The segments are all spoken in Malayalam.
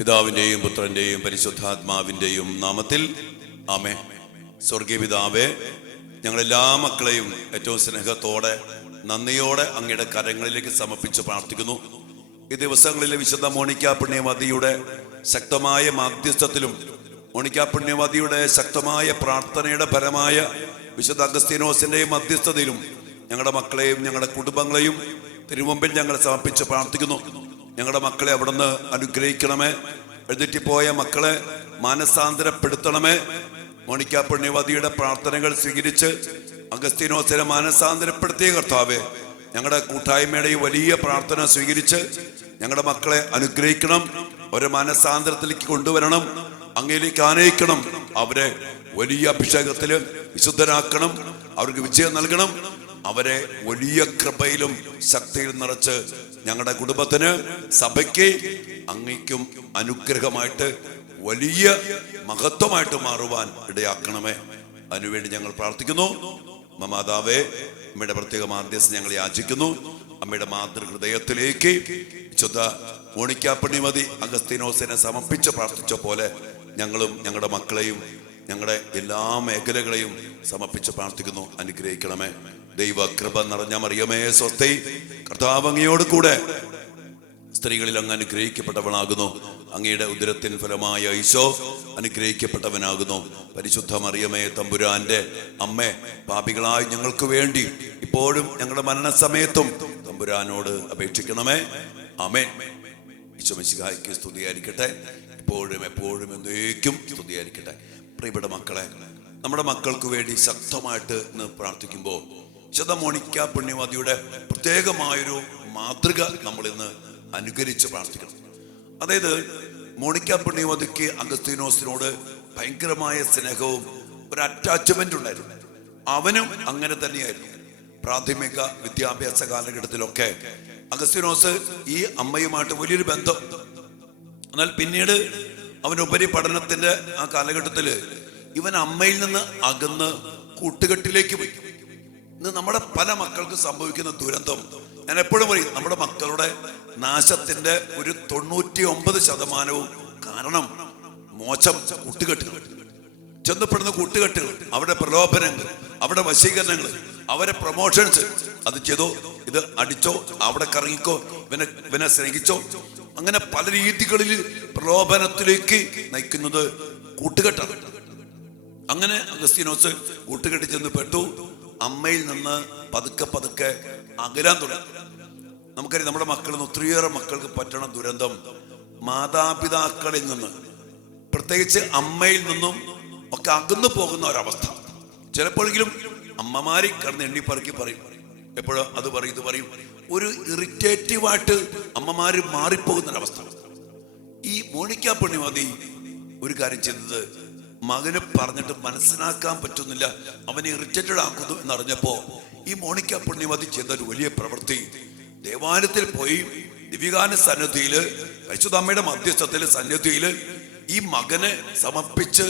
പിതാവിൻ്റെയും പുത്രൻ്റെയും പരിശുദ്ധാത്മാവിൻ്റെയും നാമത്തിൽ ആമേൻ. സ്വർഗീയ പിതാവേ, ഞങ്ങളെല്ലാ മക്കളെയും ഏറ്റവും സ്നേഹത്തോടെ നന്ദിയോടെ അങ്ങയുടെ കരങ്ങളിലേക്ക് സമർപ്പിച്ച് പ്രാർത്ഥിക്കുന്നു. ഈ ദിവസങ്ങളിലെ വിശുദ്ധ മോണിക്ക പുണ്യവതിയുടെ ശക്തമായ മാധ്യസ്ഥത്തിലും മോണിക്ക പുണ്യവതിയുടെ ശക്തമായ പ്രാർത്ഥനയുടെ ഫലമായ വിശുദ്ധ അഗസ്തീനോസിൻ്റെയും മധ്യസ്ഥതയിലും ഞങ്ങളുടെ മക്കളെയും ഞങ്ങളുടെ കുടുംബങ്ങളെയും തിരുമുമ്പിൽ ഞങ്ങൾ സമർപ്പിച്ച് പ്രാർത്ഥിക്കുന്നു. ഞങ്ങളുടെ മക്കളെ അവിടുന്ന് അനുഗ്രഹിക്കണമേ. എഴുതിപ്പോയ മക്കളെ മാനസാന്തരപ്പെടുത്തണമേ. മോണിക്ക പുണ്യവതിയുടെ പ്രാർത്ഥനകൾ സ്വീകരിച്ച് അഗസ്തീനോസിനെ മാനസാന്തരപ്പെടുത്തിയ കർത്താവേ, ഞങ്ങളുടെ കൂട്ടായ്മയുടെ ഈ വലിയ പ്രാർത്ഥന സ്വീകരിച്ച് ഞങ്ങളുടെ മക്കളെ അനുഗ്രഹിക്കണം. ഒരു മാനസാന്തരത്തിലേക്ക് കൊണ്ടുവരണം, അങ്ങയിലേക്ക് ആനയിക്കണം. അവരെ വലിയ അഭിഷേകത്തിൽ വിശുദ്ധരാക്കണം, അവർക്ക് വിജയം നൽകണം. അവരെ വലിയ കൃപയിലും ശക്തിയിലും നിറച്ച് ഞങ്ങളുടെ കുടുംബത്തിന്, സഭയ്ക്ക്, അങ്ങയ്ക്കും അനുഗ്രഹമായിട്ട് വലിയ മഹത്വമായിട്ട് മാറുവാൻ ഇടയാക്കണമേ. അതിനുവേണ്ടി ഞങ്ങൾ പ്രാർത്ഥിക്കുന്നു. മാതാവേ, അമ്മയുടെ പ്രത്യേക മാധ്യസ്ഥം ഞങ്ങൾ യാചിക്കുന്നു. അമ്മയുടെ മാതൃഹൃദയത്തിലേക്ക് വിശുദ്ധ മോണിക്ക പുണ്യവതി അഗസ്തീനോസിനെ സമർപ്പിച്ച് പ്രാർത്ഥിച്ച പോലെ ഞങ്ങളും ഞങ്ങളുടെ മക്കളെയും ഞങ്ങളുടെ എല്ലാ മേഖലകളെയും സമർപ്പിച്ച് പ്രാർത്ഥിക്കുന്നു. അനുഗ്രഹിക്കണമേ. ദൈവ കൃപ നിറഞ്ഞ മറിയമേ സ്വസ്തി, കർത്താവ് അങ്ങയോട് കൂടെ സ്ത്രീകളിൽ അങ്ങ് അനുഗ്രഹിക്കപ്പെട്ടവനാകുന്നു. അങ്ങയുടെ ഉദരത്തിൻ ഫലമായ ഈശോ അനുഗ്രഹിക്കപ്പെട്ടവനാകുന്നു. പരിശുദ്ധ മറിയമേ തമ്പുരാന്റെ അമ്മേ, പാപികളായി ഞങ്ങൾക്ക് വേണ്ടി ഇപ്പോഴും ഞങ്ങളുടെ മരണസമയത്തും തമ്പുരാനോട് അപേക്ഷിക്കണമേ. ആമേൻ. ഈശോ മിശിഹായ്ക്ക് സ്തുതിയായിരിക്കട്ടെ, ഇപ്പോഴും എപ്പോഴും എന്നേക്കും സ്തുതിയായിരിക്കട്ടെ. പ്രിയപ്പെട്ട മക്കളെ, നമ്മുടെ മക്കൾക്ക് വേണ്ടി ശക്തമായിട്ട് ഇന്ന് പ്രാർത്ഥിക്കുമ്പോൾ വിശുദ്ധ മോണിക്ക പുണ്യവതിയുടെ പ്രത്യേകമായൊരു മാതൃക നമ്മൾ ഇന്ന് അനുകരിച്ച് പ്രാർത്ഥിക്കണം. അതായത് മോണിക്ക പുണ്യവതിക്ക് അഗസ്തീനോസിനോട് ഭയങ്കരമായ സ്നേഹവും ഒരു അറ്റാച്ച്മെന്റ് ഉണ്ടായിരുന്നു. അവനും അങ്ങനെ തന്നെയായിരുന്നു. പ്രാഥമിക വിദ്യാഭ്യാസ കാലഘട്ടത്തിലൊക്കെ അഗസ്തീനോസ് ഈ അമ്മയുമായിട്ട് വലിയൊരു ബന്ധം. എന്നാൽ പിന്നീട് അവനുപരി പഠനത്തിന്റെ ആ കാലഘട്ടത്തില് ഇവൻ അമ്മയിൽ നിന്ന് അകന്ന് കൂട്ടുകെട്ടിലേക്ക് പോയി. ഇന്ന് നമ്മുടെ പല മക്കൾക്ക് സംഭവിക്കുന്ന ദുരന്തം ഞാൻ എപ്പോഴും പറയും, നമ്മുടെ മക്കളുടെ നാശത്തിന്റെ ഒരു 99% കാരണം മോശം കൂട്ടുകെട്ടുകൾ, ചെന്നപ്പെടുന്ന കൂട്ടുകെട്ടുകൾ, അവരുടെ പ്രലോഭനങ്ങൾ, അവരുടെ വശീകരണങ്ങൾ, അവരെ പ്രൊമോഷൻസ്. അത് ചെയ്തോ, ഇത് അടിച്ചോ, അവിടെ കറങ്ങിക്കോ, ഇവനെ സ്നേഹിച്ചോ, അങ്ങനെ പല രീതികളിൽ പ്രലോഭനത്തിലേക്ക് നയിക്കുന്നത് കൂട്ടുകെട്ടാണ്. അങ്ങനെ അഗസ്തീനോസ് കൂട്ടുകെട്ടി ചെന്ന് പെട്ടു. അമ്മയിൽ നിന്ന് പതുക്കെ പതുക്കെ അകലാൻ തുടങ്ങി. നമുക്കറിയാം, നമ്മുടെ മക്കളിൽ നിന്ന് ഒത്തിരിയേറെ മക്കൾക്ക് പറ്റണ ദുരന്തം മാതാപിതാക്കളിൽ നിന്ന്, പ്രത്യേകിച്ച് അമ്മയിൽ നിന്നും ഒക്കെ അകന്നു പോകുന്ന ഒരവസ്ഥ. ചിലപ്പോഴെങ്കിലും അമ്മമാരി കിടന്ന് എണ്ണിപ്പറക്കി പറയും, എപ്പോഴും അത് പറയും ഇത് പറയും, ഒരു ഇറിറ്റേറ്റീവായിട്ട് അമ്മമാര് മാറിപ്പോകുന്നൊരവസ്ഥ. ഈ മോണിക്ക പുണ്യവതി ഒരു കാര്യം ചെയ്തത്, മകന് പറഞ്ഞിട്ട് മനസ്സിലാക്കാൻ പറ്റുന്നില്ല, അവനെ ഇറിറ്റേറ്റഡ് ആക്കുന്നു എന്നറിഞ്ഞപ്പോ ഈ മോണിക്ക പുണ്യവതി ചെയ്ത ഒരു വലിയ പ്രവൃത്തി, ദേവാലയത്തിൽ പോയി ദിവ്യഗാന സന്നിധിയില്, പരിശുദ്ധ അമ്മയുടെ മധ്യസ്ഥത്തിലെ സന്നിധിയില് ഈ മകനെ സമർപ്പിച്ച്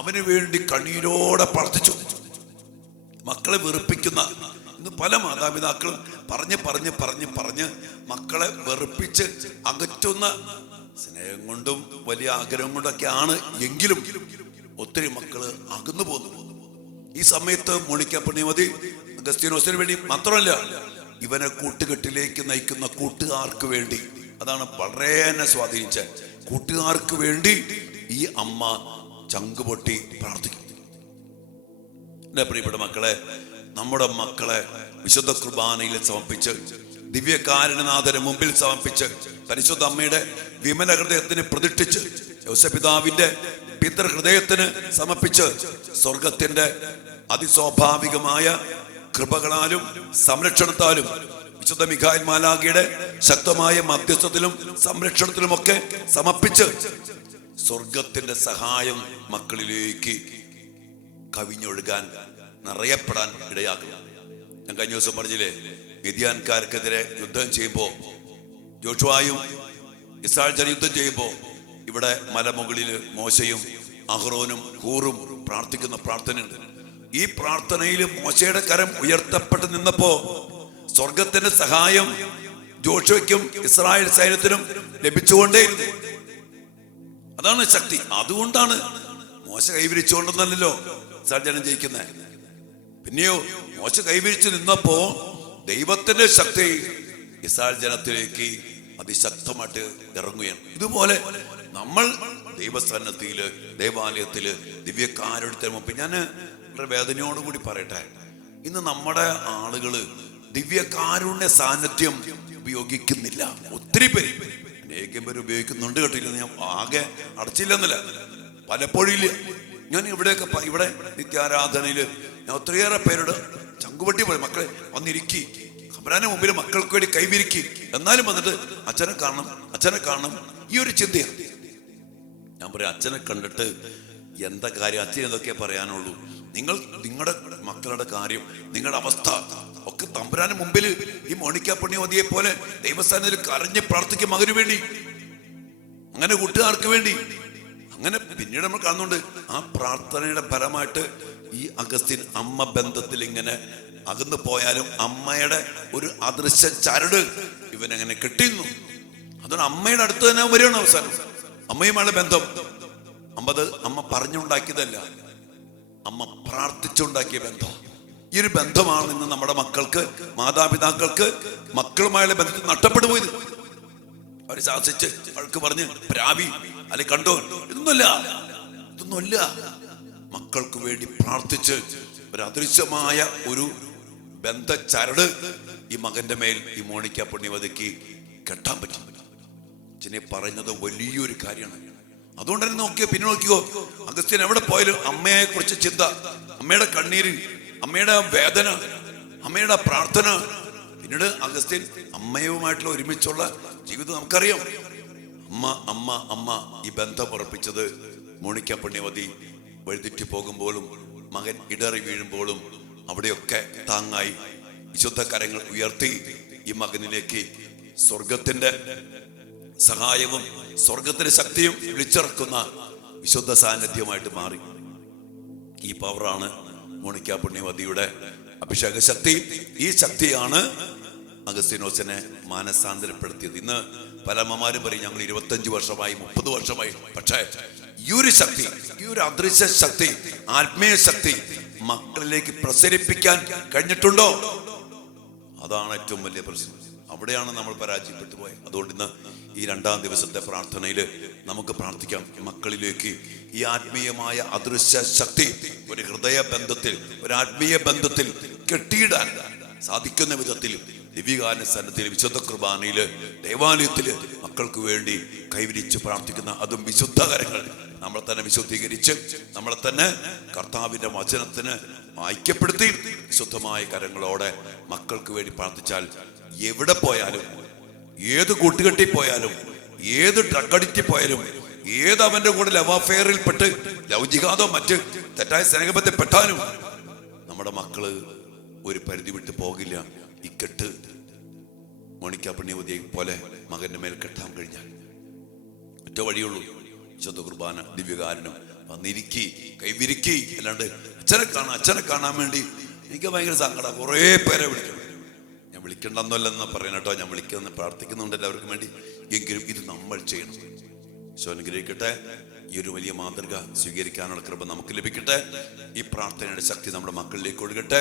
അവന് വേണ്ടി കണ്ണീരോടെ പ്രാർത്ഥിച്ചു. മക്കളെ വെറുപ്പിക്കുന്ന, ഇന്ന് പല മാതാപിതാക്കളും പറഞ്ഞ് പറഞ്ഞ് പറഞ്ഞ് പറഞ്ഞ് മക്കളെ വെറുപ്പിച്ച് അകറ്റുന്ന, സ്നേഹം കൊണ്ടും വലിയ ആഗ്രഹം കൊണ്ടൊക്കെയാണ് എങ്കിലും ഒത്തിരി മക്കള് അകന്നു പോന്നു. ഈ സമയത്ത് മോണിക്ക പുണ്യവതി അഗസ്തീനോസിന് വേണ്ടി മാത്രമല്ല, ഇവനെ കൂട്ടുകെട്ടിലേക്ക് നയിക്കുന്ന കൂട്ടുകാർക്ക് വേണ്ടി, അതാണ് വളരെ എന്നെ സ്വാധീനിച്ച, കൂട്ടുകാർക്ക് വേണ്ടി ഈ അമ്മ ചങ്കുപൊട്ടി പ്രാർത്ഥിക്കും. എന്റെ പ്രിയപ്പെട്ട മക്കളെ, നമ്മുടെ മക്കളെ വിശുദ്ധ കുർബാനയിൽ സമർപ്പിച്ച്, ദിവ്യകാരുണ്യനാഥന് മുമ്പിൽ സമർപ്പിച്ച്, പരിശുദ്ധ അമ്മയുടെ വിമല ഹൃദയത്തിന് പ്രതിഷ്ഠിച്ച്, യോസേപ്പിതാവിന്റെ പിതൃഹൃദയത്തിന് സമർപ്പിച്ച്, സ്വർഗത്തിന്റെ അതിസ്വാഭാവികമായ കൃപകളാലും സംരക്ഷണത്താലും വിശുദ്ധ മിഖായേൽ മാലാഖയുടെ ശക്തമായ മധ്യസ്ഥത്തിലും സംരക്ഷണത്തിലുമൊക്കെ സമർപ്പിച്ച് സ്വർഗത്തിന്റെ സഹായം മക്കളിലേക്ക് കവിഞ്ഞൊഴുകാൻ, നിറയപ്പെടാൻ ഇടയാക്കണം. ഞാൻ കഴിഞ്ഞ ദിവസം പറഞ്ഞില്ലേ, മിദ്യാൻകാർക്കെതിരെ യുദ്ധം ചെയ്യുമ്പോ, ജോഷുവായും ഇസ്രായേൽ യുദ്ധം ചെയ്യുമ്പോ, ഇവിടെ മലമുകളില് മോശയും അഹ്റോനും ഹൂറും പ്രാർത്ഥിക്കുന്ന പ്രാർത്ഥനയുണ്ട്. ഈ പ്രാർത്ഥനയിൽ മോശയുടെ കരം ഉയർത്തപ്പെട്ട് നിന്നപ്പോ സ്വർഗത്തിന്റെ സഹായം ജോഷുവയ്ക്കും ഇസ്രായേൽ സൈന്യത്തിനും ലഭിച്ചുകൊണ്ടേയിരുന്നു. അതാണ് ശക്തി. അതുകൊണ്ടാണ് മോശ കൈവിരിച്ചുകൊണ്ടെന്നല്ലോ ഇസ്രായേൽ ജനം ജയിക്കുന്നത്. പിന്നെയോ മോശ കൈവിരിച്ചു നിന്നപ്പോ ദൈവത്തിന്റെ ശക്തി ഇസ്രായേൽ ജനത്തിലേക്ക് അതിശക്തമായിട്ട് ഇറങ്ങുകയാണ്. ഇതുപോലെ നമ്മൾ ദൈവസന്നിധിയില്, ദേവാലയത്തില്, ദിവ്യകാരുണ്യത്തിന് മുമ്പ് ഞാൻ വളരെ വേദനയോടുകൂടി പറയട്ടെ, ഇന്ന് നമ്മുടെ ആളുകള് ദിവ്യകാരുണ്യ സാന്നിധ്യം ഉപയോഗിക്കുന്നില്ല. ഒത്തിരി പേര്, അനേകം പേര് ഉപയോഗിക്കുന്നുണ്ട് കേട്ടില്ല, ഞാൻ ആകെ അടച്ചില്ലെന്നല്ല, പലപ്പോഴും ഇല്ല. ഞാൻ ഇവിടെ നിത്യാരാധനയില് ഞാൻ ഒത്തിരിയേറെ പേരോട് ചങ്കുപട്ടി പോലെ മക്കളെ വന്നിരിക്കി, ഖബറാന്റെ മുമ്പിൽ മക്കൾക്ക് വേണ്ടി കൈവിരിക്കി, എന്നാലും വന്നിട്ട് അച്ഛനെ കാണണം, അച്ഛനെ കാണണം, ഈ ഒരു ചിന്തയാണ്. ഞാൻ പറയാം, അച്ഛനെ കണ്ടിട്ട് എന്താ കാര്യം? അച്ഛൻ എന്തൊക്കെയാ പറയാനുള്ളൂ? നിങ്ങളുടെ മക്കളുടെ കാര്യം, നിങ്ങളുടെ അവസ്ഥ ഒക്കെ തമ്പുരാന് മുമ്പിൽ ഈ മോണിക്ക പുണ്യവതിയെ പോലെ ദൈവസ്ഥാനത്തിൽ കരഞ്ഞ് പ്രാർത്ഥിക്കും മകന് വേണ്ടി, അങ്ങനെ കൂട്ടുകാർക്ക് വേണ്ടി. അങ്ങനെ പിന്നീട് നമ്മൾ കാണുന്നുണ്ട് ആ പ്രാർത്ഥനയുടെ ഫലമായിട്ട് ഈ അഗസ്ത്യൻ അമ്മ ബന്ധത്തിൽ ഇങ്ങനെ അകന്നു പോയാലും അമ്മയുടെ ഒരു അദൃശ്യ ചരട് ഇവനെങ്ങനെ കെട്ടിയിരുന്നു. അതുകൊണ്ട് അമ്മയുടെ അടുത്ത് തന്നെ വരികയാണ് അവസാനം. അമ്മയുമായുള്ള ബന്ധം അമ്മ പറഞ്ഞുണ്ടാക്കിയതല്ല, അമ്മ പ്രാർത്ഥിച്ചുണ്ടാക്കിയ ബന്ധം. ഈ ഒരു ബന്ധമാണ് ഇന്ന് നമ്മുടെ മക്കൾക്ക്, മാതാപിതാക്കൾക്ക് മക്കളുമായുള്ള ബന്ധത്തിൽ നഷ്ടപ്പെട്ടു പോയത്. അവർ ശാസിച്ച് അവൾക്ക് പറഞ്ഞ് പ്രാവി അല്ലെ കണ്ടോ, ഇതൊന്നുമല്ല. മക്കൾക്ക് വേണ്ടി പ്രാർത്ഥിച്ച് ഒരു അദൃശ്യമായ ഒരു ബന്ധച്ചരട് ഈ മകന്റെ മേൽ ഈ മോണിക്ക പുണ്യവതിക്ക് കെട്ടാൻ പറ്റും. അച്ഛനെ പറയുന്നത് വലിയൊരു കാര്യമാണ്. അതുകൊണ്ട് തന്നെ നോക്കിയോ, പിന്നെ നോക്കിയോ, അഗസ്ത്യൻ എവിടെ പോയാലും അമ്മയെ കുറിച്ച് ചിന്ത, അമ്മയുടെ കണ്ണീര്, അമ്മയുടെ വേദന, അമ്മയുടെ പ്രാർത്ഥന. പിന്നീട് അഗസ്ത്യൻ അമ്മയുമായിട്ടുള്ള ഒരുമിച്ചുള്ള ജീവിതം നമുക്കറിയാം. അമ്മ അമ്മ അമ്മ ഈ ബന്ധം ഉറപ്പിച്ചത് മോണിക്ക പുണ്യവതി വഴിതെറ്റി പോകുമ്പോഴും മകൻ ഇടറി വീഴുമ്പോഴും അവിടെയൊക്കെ താങ്ങായി വിശുദ്ധ കരങ്ങൾ ഉയർത്തി ഈ മകനിലേക്ക് സ്വർഗത്തിന്റെ സഹായവും സ്വർഗത്തിന്റെ ശക്തിയും വിളിച്ചിറക്കുന്ന വിശുദ്ധ സാന്നിധ്യമായിട്ട് മാറി. ഈ പവറാണ് മോണിക്ക പുണ്യവതിയുടെ അഭിഷേക ശക്തി. ഈ ശക്തിയാണ് അഗസ്തീനോസിനെ മാനസാന്തരപ്പെടുത്തിയത്. ഇന്ന് പല അമ്മമാരും പറയും ഞങ്ങൾ 25 വർഷമായി 30 വർഷമായി. പക്ഷേ ഈ ഒരു ശക്തി, ഈ ഒരു അദൃശ്യ ശക്തി, ആത്മീയ ശക്തി മക്കളിലേക്ക് പ്രസരിപ്പിക്കാൻ കഴിഞ്ഞിട്ടുണ്ടോ? അതാണ് ഏറ്റവും വലിയ പ്രശ്നം. അവിടെയാണ് നമ്മൾ പരാജയപ്പെട്ടു പോയത്. അതുകൊണ്ട് ഇന്ന് ഈ 2-ാം ദിവസത്തെ പ്രാർത്ഥനയിൽ നമുക്ക് പ്രാർത്ഥിക്കാം, മക്കളിലേക്ക് ഈ ആത്മീയമായ അദൃശ്യ ശക്തി ഒരു ഹൃദയ ബന്ധത്തിൽ, ഒരു ആത്മീയ ബന്ധത്തിൽ കെട്ടിയിടാൻ സാധിക്കുന്ന വിധത്തിൽ ദിവ്യകാരുണ്യ സന്നിധിയിൽ, വിശുദ്ധ കുർബാനയില്, ദേവാലയത്തില് മക്കൾക്ക് വേണ്ടി കൈവിരിച്ച് പ്രാർത്ഥിക്കുന്ന, അതും വിശുദ്ധ കരങ്ങൾ നമ്മളെ തന്നെ വിശുദ്ധീകരിച്ച് നമ്മളെ തന്നെ കർത്താവിന്റെ വചനത്തിന് ഐക്യപ്പെടുത്തി വിശുദ്ധമായ കരങ്ങളോടെ മക്കൾക്ക് വേണ്ടി പ്രാർത്ഥിച്ചാൽ എവിടെ പോയാലും, ഏത് കൂട്ടുകെട്ടി പോയാലും, ഏത് ഡ്രഗ് അഡിക്റ്റിൽ പോയാലും, ഏത് അവന്റെ കൂടെ ലവ് അഫെയറിൽ പെട്ട് ലൗകികാതോ മറ്റ് തെറ്റായ സ്നേഹബന്ധത്തിൽ പെട്ടാലും നമ്മുടെ മക്കള് ഒരു പരിധി വിട്ട് പോകില്ല. ഈ കെട്ട് മോണിക്ക പുണ്യവതിയെ പോലെ മകന്റെ മേൽ കെട്ടാൻ കഴിഞ്ഞാൽ ഒറ്റ വഴിയുള്ളൂ, വിശുദ്ധ കുർബാന, ദിവ്യകാരുണ്യം, വന്നിരിക്കി, കൈവിരിക്കി. അല്ലാണ്ട് അച്ഛനെ കാണാൻ വേണ്ടി എനിക്ക് ഭയങ്കര സങ്കടം. കുറേ പേരെ വിളിക്കണം. ഞാൻ വിളിക്കണ്ടെന്നല്ലെന്ന് പറയുന്ന കേട്ടോ, ഞാൻ വിളിക്കുന്ന പ്രാർത്ഥിക്കുന്നുണ്ട് എല്ലാവർക്കും വേണ്ടി. എങ്കിലും ഇത് നമ്മൾ ചെയ്യണം. ഈശോ അനുഗ്രഹിക്കട്ടെ. ഈ ഒരു വലിയ മാതൃക സ്വീകരിക്കാനുള്ള കൃപ നമുക്ക് ലഭിക്കട്ടെ. ഈ പ്രാർത്ഥനയുടെ ശക്തി നമ്മുടെ മക്കളിലേക്ക് ഒഴുകട്ടെ.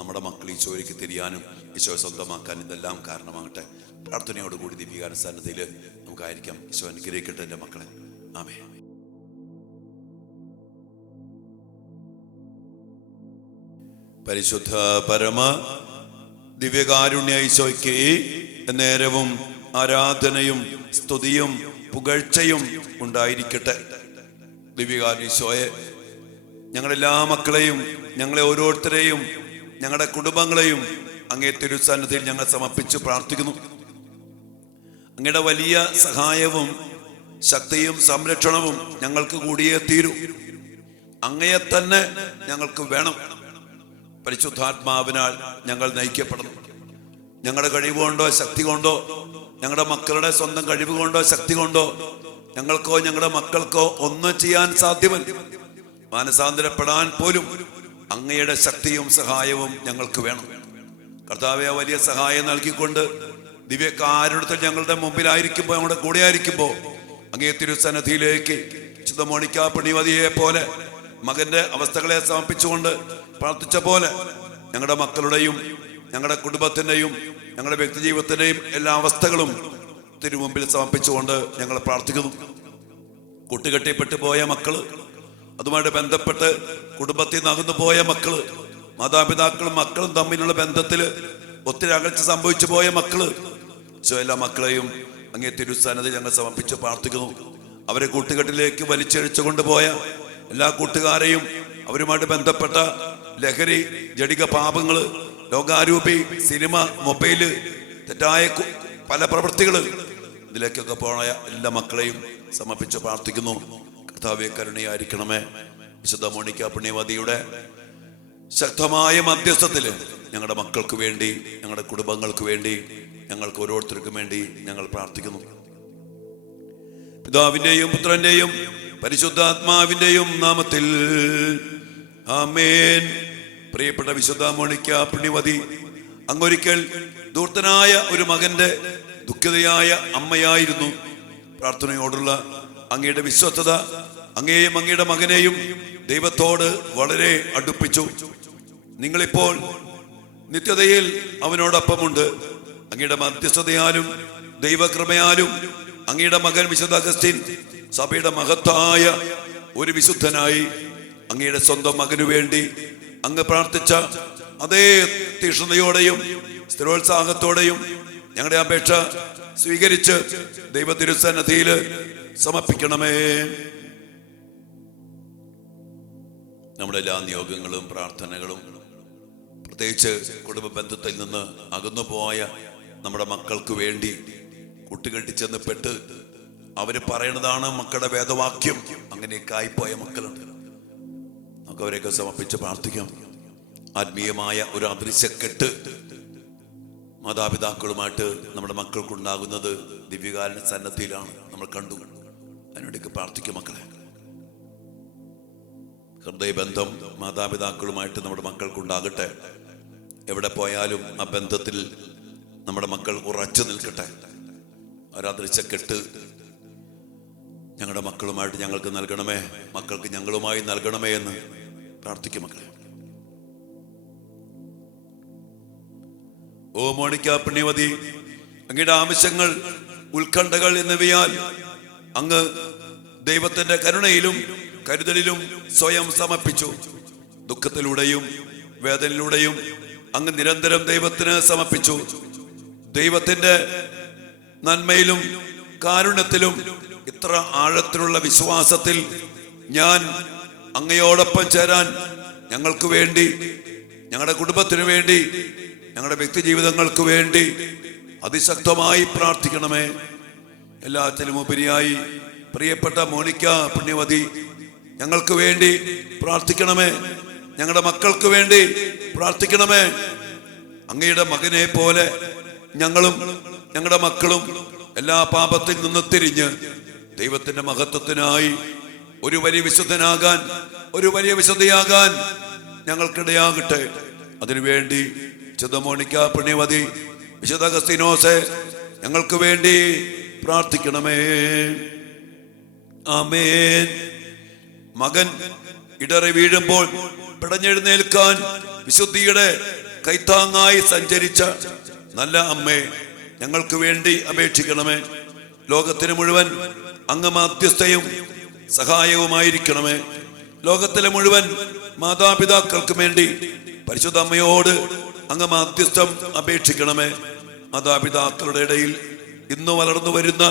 നമ്മുടെ മക്കൾ ഈശോയ്ക്ക് തിരിയാനും ഈശോയെ സ്വന്തമാക്കാനും ഇതെല്ലാം കാരണമാകട്ടെ. പ്രാർത്ഥനയോടുകൂടി ദിവ്യകാരുണ്യ സന്നിധിയിൽ നമുക്കായിരിക്കാം. ഈശോ അനുഗ്രഹിക്കട്ടെ എൻ്റെ മക്കളെ. ആമേൻ. പരിശുദ്ധ പരമ ദിവ്യകാരുണ്യ ഈശോയ്ക്ക് നേരവും ആരാധനയും സ്തുതിയും പുകഴ്ചയും ഉണ്ടായിരിക്കട്ടെ. ദിവ്യകാരുണ്യ ഈശോയെ, ഞങ്ങളെല്ലാ മക്കളെയും, ഞങ്ങളെ ഓരോരുത്തരെയും, ഞങ്ങളുടെ കുടുംബങ്ങളെയും അങ്ങേ തിരുസന്നിധിയിൽ ഞങ്ങൾ സമർപ്പിച്ച് പ്രാർത്ഥിക്കുന്നു. അങ്ങയുടെ വലിയ സഹായവും ശക്തിയും സംരക്ഷണവും ഞങ്ങൾക്ക് കൂടിയേ തീരൂ. അങ്ങയെ തന്നെ ഞങ്ങൾക്ക് വേണം. പരിശുദ്ധാത്മാവിനാൽ ഞങ്ങൾ നയിക്കപ്പെടണം. ഞങ്ങളുടെ കഴിവ് കൊണ്ടോ ശക്തി കൊണ്ടോ, ഞങ്ങളുടെ മക്കളുടെ സ്വന്തം കഴിവ് കൊണ്ടോ ശക്തി കൊണ്ടോ ഞങ്ങൾക്കോ ഞങ്ങളുടെ മക്കൾക്കോ ഒന്നും ചെയ്യാൻ സാധ്യമല്ല. മാനസാന്തരപ്പെടാൻ പോലും അങ്ങയുടെ ശക്തിയും സഹായവും ഞങ്ങൾക്ക് വേണം. കർത്താവേ, വലിയ സഹായം നൽകിക്കൊണ്ട് ദിവ്യകാരുണ്യത്തിൽ ഞങ്ങളുടെ മുമ്പിലായിരിക്കുമ്പോൾ, ഞങ്ങളുടെ കൂടെ ആയിരിക്കുമ്പോൾ അങ്ങേ തിരുസന്നിധിയിലേക്ക് വിശുദ്ധ മോണിക്ക പുണ്യവതിയെ പോലെ മകന്റെ അവസ്ഥകളെ സമർപ്പിച്ചുകൊണ്ട് പ്രാർത്ഥിച്ച പോലെ ഞങ്ങളുടെ മക്കളുടെയും ഞങ്ങളുടെ കുടുംബത്തിൻ്റെയും ഞങ്ങളുടെ വ്യക്തി ജീവിതത്തിൻ്റെയും എല്ലാ അവസ്ഥകളും തിരുമുമ്പിൽ സമർപ്പിച്ചുകൊണ്ട് ഞങ്ങൾ പ്രാർത്ഥിക്കുന്നു. കൂട്ടുകെട്ടിപ്പെട്ടു പോയ മക്കള്, അതുമായിട്ട് ബന്ധപ്പെട്ട് കുടുംബത്തിൽ നിന്ന് അകന്നു പോയ മക്കള്, മാതാപിതാക്കളും മക്കളും തമ്മിലുള്ള ബന്ധത്തിൽ ഒത്തിരി അകൽച്ച സംഭവിച്ചു പോയ മക്കള്, എല്ലാ മക്കളെയും അങ്ങേ തിരുസന്നിധിയിൽ ഞങ്ങൾ സമർപ്പിച്ച് പ്രാർത്ഥിക്കുന്നു. അവരെ കൂട്ടുകെട്ടിലേക്ക് വലിച്ചഴിച്ചു കൊണ്ടുപോയ എല്ലാ കൂട്ടുകാരെയും അവരുമായിട്ട് ബന്ധപ്പെട്ട ലഹരി, ജടിക പാപങ്ങള്, ലോകാരൂപി, സിനിമ, മൊബൈല്, തെറ്റായ പല പ്രവൃത്തികള്, ഇതിലേക്കൊക്കെ പോയ എല്ലാ മക്കളെയും സമർപ്പിച്ച് പ്രാർത്ഥിക്കുന്നു. കർത്താവേ, കരുണയായിരിക്കണമേ. വിശുദ്ധ മോണിക്ക പുണ്യവതിയുടെ ശക്തമായ മധ്യസ്ഥത്തില് ഞങ്ങളുടെ മക്കൾക്ക് വേണ്ടി, ഞങ്ങളുടെ കുടുംബങ്ങൾക്ക് വേണ്ടി, ഞങ്ങൾക്ക് ഓരോരുത്തർക്കും വേണ്ടി ഞങ്ങൾ പ്രാർത്ഥിക്കുന്നു. പിതാവിന്റെയും പുത്രന്റെയും പരിശുദ്ധാത്മാവിന്റെയും നാമത്തിൽ ആമേൻ. പ്രിയപ്പെട്ട വിശുദ്ധ മോണിക്ക പുണ്യവതി, അങ്ങൊരിക്കൽ ധൂർത്തനായ ഒരു മകന്റെ ദുഃഖിതയായ അമ്മയായിരുന്നു. പ്രാർത്ഥനയോടുള്ള അങ്ങയുടെ വിശ്വസ്തത അങ്ങയെയും അങ്ങയുടെ മകനെയും ദൈവത്തോട് വളരെ അടുപ്പിച്ചു. നിങ്ങളിപ്പോൾ നിത്യതയിൽ അവനോടൊപ്പമുണ്ട്. അങ്ങയുടെ മധ്യസ്ഥതയാലും ദൈവകൃപയാലും അങ്ങയുടെ മകൻ വിശുദ്ധ അഗസ്റ്റിൻ സഭയുടെ മഹത്തായ ഒരു വിശുദ്ധനായി അങ്ങയുടെ സ്വന്തം മകനു വേണ്ടി അങ്ങ് പ്രാർത്ഥിച്ച അതേ തീക്ഷ്ണതയോടെയും സ്ഥിരോത്സാഹത്തോടെയും ഞങ്ങളുടെ അപേക്ഷ സ്വീകരിച്ച് ദൈവ തിരുസന്നിധിയിൽ സമർപ്പിക്കണമേ. നമ്മുടെ എല്ലാ നിയോഗങ്ങളും പ്രാർത്ഥനകളും, പ്രത്യേകിച്ച് കുടുംബ ബന്ധത്തിൽ നിന്ന് അകന്നുപോയ നമ്മുടെ മക്കൾക്ക് വേണ്ടി കൂട്ടുകെട്ടിച്ചെന്ന് പെട്ട് അവര് പറയണതാണ് മക്കളുടെ വേദവാക്യം, അങ്ങനെയൊക്കെ ആയിപ്പോയ മക്കളുണ്ട്. നമുക്ക് അവരെയൊക്കെ സമർപ്പിച്ച് പ്രാർത്ഥിക്കാം. ആത്മീയമായ ഒരു അദൃശ്യക്കെട്ട് മാതാപിതാക്കളുമായിട്ട് നമ്മുടെ മക്കൾക്കുണ്ടാകുന്നത് ദിവ്യകാരുണ്യ സന്നദ്ധിയിലാണ് നമ്മൾ കണ്ടു. അതിനുവേണ്ടിയൊക്കെ പ്രാർത്ഥിക്കും മക്കളെ. ഹൃദയബന്ധം മാതാപിതാക്കളുമായിട്ട് നമ്മുടെ മക്കൾക്കുണ്ടാകട്ടെ. എവിടെ പോയാലും ആ ബന്ധത്തിൽ നമ്മുടെ മക്കൾ ഉറച്ചു നിൽക്കട്ടെ. ഒരദൃശ്യക്കെട്ട് ഞങ്ങളുടെ മക്കളുമായിട്ട് ഞങ്ങൾക്ക് നൽകണമേ, മക്കൾക്ക് ഞങ്ങളുമായി നൽകണമേ എന്ന് പ്രാർത്ഥിക്കും മക്കളെ. ഓ മോണിക്ക പുണ്യവതി, അങ്ങയുടെ ആവശ്യങ്ങൾ, ഉത്കണ്ഠകൾ എന്നിവയാൽ അങ്ങ് ദൈവത്തിന്റെ കരുണയിലും കരുതലിലും സ്വയം സമർപ്പിച്ചു. ദുഃഖത്തിലൂടെയും വേദനയിലൂടെയും അങ്ങ് നിരന്തരം ദൈവത്തിന് സമർപ്പിച്ചു. ദൈവത്തിന്റെ നന്മയിലും കാരുണ്യത്തിലും ഇത്ര ആഴത്തിലുള്ള വിശ്വാസത്തിൽ ഞാൻ അങ്ങയോടൊപ്പം ചേരാൻ ഞങ്ങൾക്ക് വേണ്ടി, ഞങ്ങളുടെ കുടുംബത്തിനു വേണ്ടി, ഞങ്ങളുടെ വ്യക്തി ജീവിതങ്ങൾക്ക് വേണ്ടി അതിശക്തമായി പ്രാർത്ഥിക്കണമേ. എല്ലാത്തിലും ഉപരിയായി പ്രിയപ്പെട്ട മോണിക്ക പുണ്യവതി, ഞങ്ങൾക്ക് വേണ്ടി പ്രാർത്ഥിക്കണമേ. ഞങ്ങളുടെ മക്കൾക്ക് വേണ്ടി പ്രാർത്ഥിക്കണമേ. അങ്ങയുടെ മകനെ പോലെ ഞങ്ങളും ഞങ്ങളുടെ മക്കളും എല്ലാ പാപത്തിൽ നിന്ന് തിരിഞ്ഞ് ദൈവത്തിന്റെ മഹത്വത്തിനായി ഒരു വലിയ വിശുദ്ധനാകാൻ, ഒരു വലിയ വിശുദ്ധയാകാൻ ഞങ്ങൾക്കിടയാകട്ടെ. അതിനുവേണ്ടി വിശുദ്ധ മോണിക്ക പുണ്യവതി, വിശുദ്ധ അഗസ്തീനോസെ, ഞങ്ങൾക്ക് വേണ്ടി പ്രാർത്ഥിക്കണമേ. ആമേൻ. മകൻ ഇടറി വീഴുമ്പോൾ പിടഞ്ഞെഴുന്നേൽക്കാൻ വിശുദ്ധിയുടെ കൈത്താങ്ങായി സഞ്ചരിച്ച നല്ല അമ്മേ, ഞങ്ങൾക്ക് വേണ്ടി അപേക്ഷിക്കണമേ. ലോകത്തിന് മുഴുവൻ അങ്ങ് മാധ്യസ്ഥയും സഹായവുമായിരിക്കണമേ. ലോകത്തിലെ മുഴുവൻ മാതാപിതാക്കൾക്കും വേണ്ടി പരിശുദ്ധ അമ്മയോട് അങ്ങ് മാധ്യസ്ഥം അപേക്ഷിക്കണമേ. മാതാപിതാക്കളുടെ ഇടയിൽ ഇന്ന് വളർന്നു വരുന്ന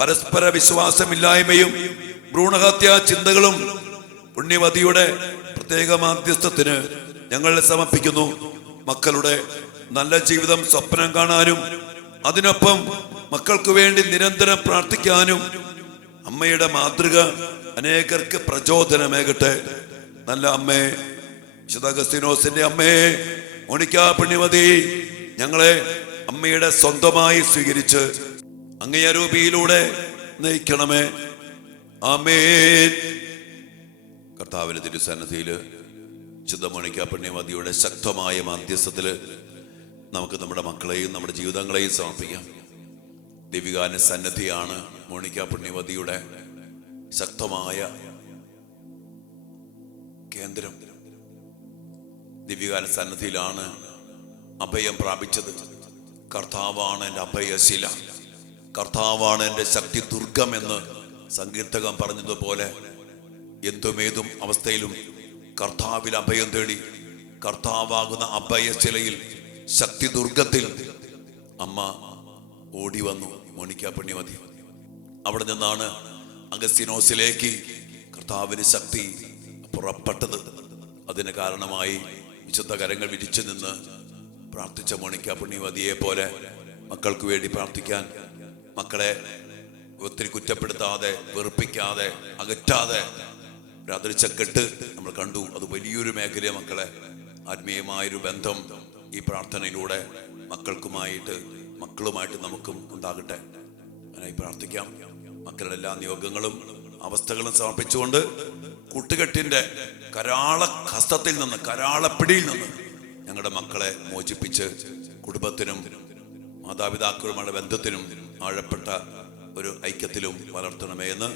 പരസ്പര വിശ്വാസമില്ലായ്മയും ഭ്രൂണഹത്യാ ചിന്തകളും പുണ്യവതിയുടെ പ്രത്യേക മാധ്യസ്ഥത്തിന് ഞങ്ങൾ സമർപ്പിക്കുന്നു. മക്കളുടെ നല്ല ജീവിതം സ്വപ്നം കാണാനും അതിനൊപ്പം മക്കൾക്ക് വേണ്ടി നിരന്തരം പ്രാർത്ഥിക്കാനും അമ്മയുടെ മാതൃക അനേകർക്ക് പ്രചോദനമേകട്ടെ. നല്ല അമ്മേ, വിശുദ്ധ അഗസ്തീനോസിന്റെ അമ്മേ, മോണിക്ക പുണ്യവതി, ഞങ്ങളെ അമ്മയുടെ സ്വന്തമായി സ്വീകരിച്ച് അങ്ങയെ രൂപിയിലൂടെ നയിക്കണമേ. ആമേൻ. കർത്താവിന്റെ തിരുസന്നിധിയില് വിശുദ്ധ മോണിക്ക പുണ്യവതിയുടെ ശക്തമായ മധ്യസ്ഥത്തില് നമുക്ക് നമ്മുടെ മക്കളെയും നമ്മുടെ ജീവിതങ്ങളെയും സമർപ്പിക്കാം. ദിവ്യകാരുണ്യ സന്നിധിയാണ് മോണിക്ക പുണ്യവതിയുടെ ശക്തമായ കേന്ദ്രം. ദിവ്യകാരുണ്യ സന്നിധിയിലാണ് അഭയം പ്രാപിച്ചത്. കർത്താവാണ് എൻ്റെ അഭയശില, കർത്താവാണ് എൻ്റെ ശക്തി ദുർഗം എന്ന് സങ്കീർത്തകൻ പറഞ്ഞതുപോലെ എന്തുമേതും അവസ്ഥയിലും കർത്താവിൽ അഭയം തേടി കർത്താവാകുന്ന അഭയശിലയിൽ ശക്തി ദുർഗത്തിൽ അമ്മ ഓടി വന്നു മോണിക്ക പുണ്യവതി. അവിടെ നിന്നാണ് അഗസ്തീനോസിലേക്ക് കർത്താവിന് ശക്തി പുറപ്പെട്ടത്. അതിന് കാരണമായി വിശുദ്ധ കരങ്ങൾ വിരിച്ചു നിന്ന് പ്രാർത്ഥിച്ച മോണിക്ക പുണ്യവതിയെ പോലെ മക്കൾക്ക് വേണ്ടി പ്രാർത്ഥിക്കാൻ, മക്കളെ ഒത്തിരി കുറ്റപ്പെടുത്താതെ, വെറുപ്പിക്കാതെ, അകറ്റാതെ പ്രാർത്ഥിച്ചക്കെട്ട് നമ്മൾ കണ്ടു. അത് വലിയൊരു മേഖല. മക്കളെ ആത്മീയമായൊരു ബന്ധം ഈ പ്രാർത്ഥനയിലൂടെ മക്കളുമായിട്ട് നമുക്കും ഉണ്ടാകട്ടെ. അതിനായി പ്രാർത്ഥിക്കാം. മക്കളുടെ എല്ലാ നിയോഗങ്ങളും അവസ്ഥകളും സമർപ്പിച്ചുകൊണ്ട് കൂട്ടുകെട്ടിന്റെ കരാള ഹസ്തത്തിൽ നിന്ന്, കരാളപ്പിടിയിൽ നിന്ന് ഞങ്ങളുടെ മക്കളെ മോചിപ്പിച്ച് കുടുംബത്തിനും മാതാപിതാക്കളുമായുള്ള ബന്ധത്തിനും ആഴപ്പെട്ട ഒരു ഐക്യത്തിലും വളർത്തണമേ എന്ന്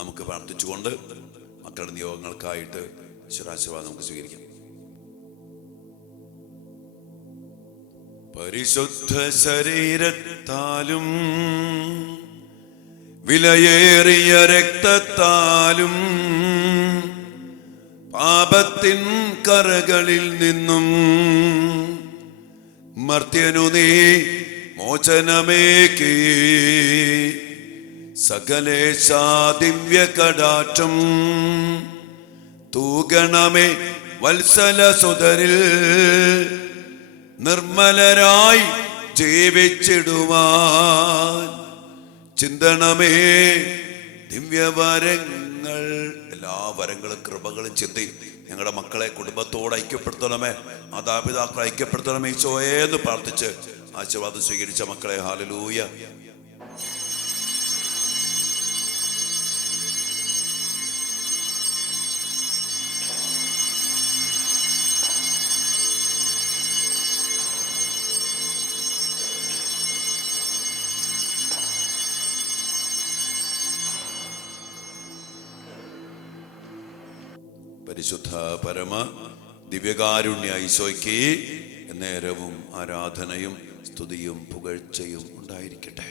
നമുക്ക് പ്രാർത്ഥിച്ചുകൊണ്ട് മക്കളുടെ നിയോഗങ്ങൾക്കായിട്ട് ഈശ്വരാശീർവാദം നമുക്ക് സ്വീകരിക്കാം. പരിശുദ്ധ ശരീരത്താലും വിലയേറിയ രക്തത്താലും പാപത്തിൻ കറകളിൽ നിന്നും മർത്യനു നീ മോചനമേകി സകലേശാ ദിവ്യ കടാക്ഷം തൂഗണമേ വത്സല സുതരിൽ നിർമ്മലരായി ജീവിച്ചിടുവാൻ ചിന്തണമേ ദിവ്യവരങ്ങൾ. എല്ലാ വരങ്ങളും കൃപകളും ചിന്തി ഞങ്ങളുടെ മക്കളെ കുടുംബത്തോട് ഐക്യപ്പെടുത്തണമേ, മാതാപിതാക്കളെ ഐക്യപ്പെടുത്തണമേ ഈശോയെന്ന് പ്രാർത്ഥിച്ച് ആശീർവാദം സ്വീകരിച്ച മക്കളെ ഹല്ലേലൂയ. പരിശുദ്ധ പരമ ദിവ്യകാരുണ്യ ഈശോയ്ക്ക് നേരവും ആരാധനയും സ്തുതിയും പുകഴ്ചയും ഉണ്ടായിരിക്കട്ടെ.